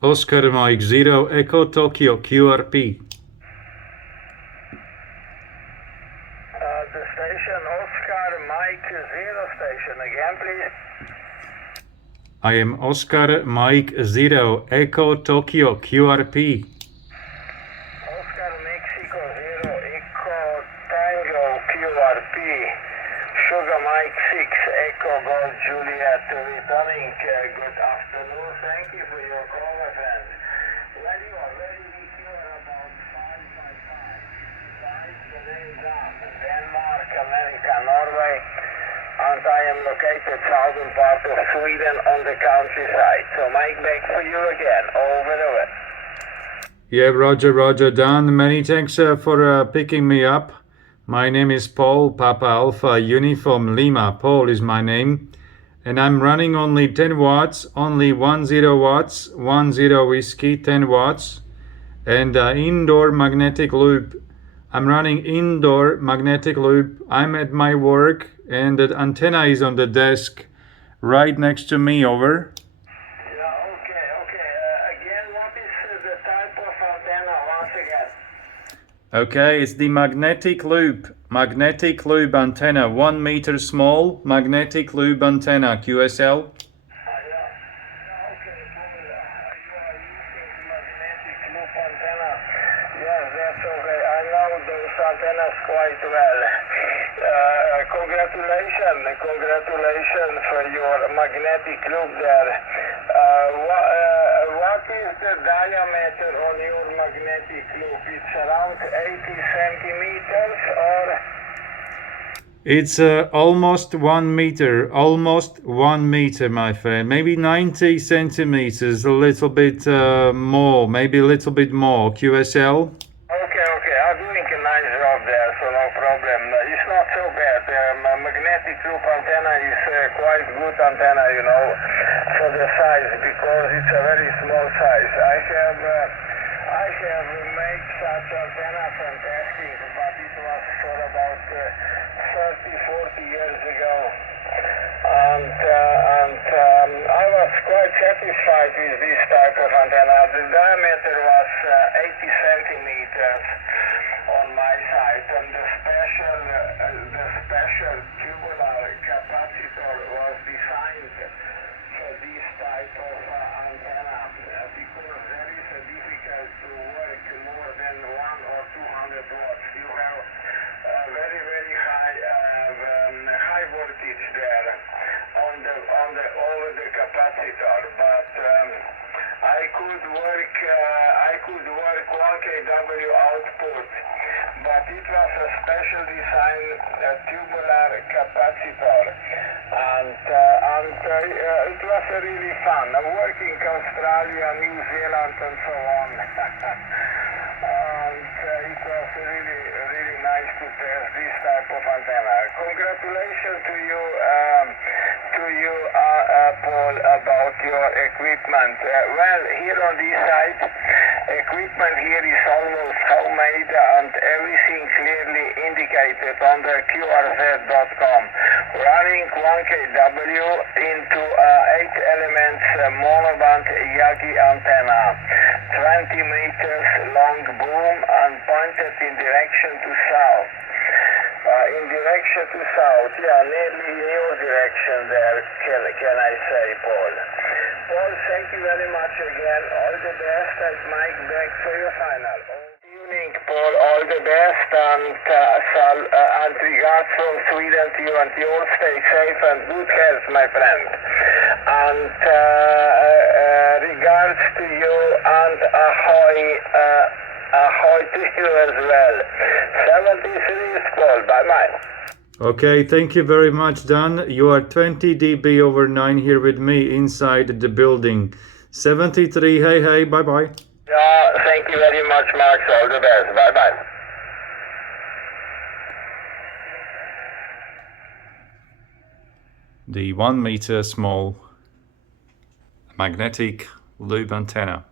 Oscar Mike 0 Echo Tokyo QRP. The station Oscar Mike 0 station again, please. I am Oscar Mike 0 Echo Tokyo QRP. Oscar Mexico 0 Echo Tango QRP. Sugar Mike 6 Echo Golf Juliet returning. Good afternoon. Thank you for your call, my friend. When you are ready, we hear about 555. Size the name down. Denmark, America, Norway. And I am located southern part of Sweden on the countryside. So Mike, back for you again. Over. Yeah, Roger, Dan. Many thanks for picking me up. My name is Paul, Papa Alpha Uniform Lima. Paul is my name. And I'm running only 10 watts, only 10 watts, 10 whiskey, 10 watts. And indoor magnetic loop. I'm running indoor magnetic loop. I'm at my work and the antenna is on the desk right next to me. Over. Yeah, okay. Again, what is the type of antenna once again? Okay, it's the magnetic loop antenna, 1 meter small magnetic loop antenna, QSL. Okay, Paul, you are using magnetic loop antenna. Yes, that's okay. I know those antennas quite well. Congratulations for your magnetic loop there. What is the diameter on your magnetic loop? It's around 80 centimeters or? It's almost 1 meter, my friend. Maybe 90 centimeters, a little bit more, maybe a little bit more. QSL. Okay. I'm doing a nice job there, so no problem. It's not so bad. Magnetic loop antenna is quite good antenna, for the size, because it's a very small size. I have made such antenna from testing, but it was for about 30-40 years ago. And I was quite satisfied with this type of antenna. The diameter was 80 centimeters on my side, and the special tubular capacitor was designed for this type of antenna because there is a difficult to work more than 1 or 200 watts. You have very high voltage there over the capacitor, but I could work 1 kW output, but it was a special design tubular capacitor, and it was really fun. I'm working Australia, New Zealand, and so on. And it was really nice to test this type of antenna. Congratulations to you, Paul, about your equipment. Well, here on this side, equipment here is almost homemade and everything clearly indicated on the QRZ.com. Running 1 kW into 8 elements monoband Yagi antenna, 20 meters long boom and pointed in direction to south. Nearly in your direction there, can I say, Paul. Paul, thank you very much again. All the best, and Mike, back for your final. Good evening, Paul. All the best, and regards from Sweden to you, and you all stay safe and good health, my friend. And regards to you, and ahoy to you as well. 73 is Paul. Bye-bye. Okay, thank you very much, Dan. You are 20 dB over 9 here with me inside the building. 73, hey, bye-bye. Yeah, thank you very much, Max. All the best. Bye-bye. The 1 meter small magnetic loop antenna.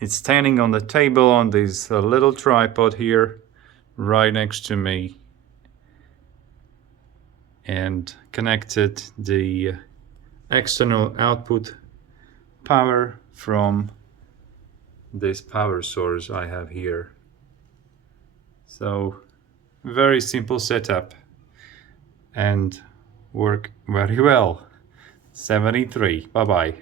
It's standing on the table on this little tripod here right next to me, and connected the external output power from this power source I have here. So very simple setup and work very well. 73. Bye bye.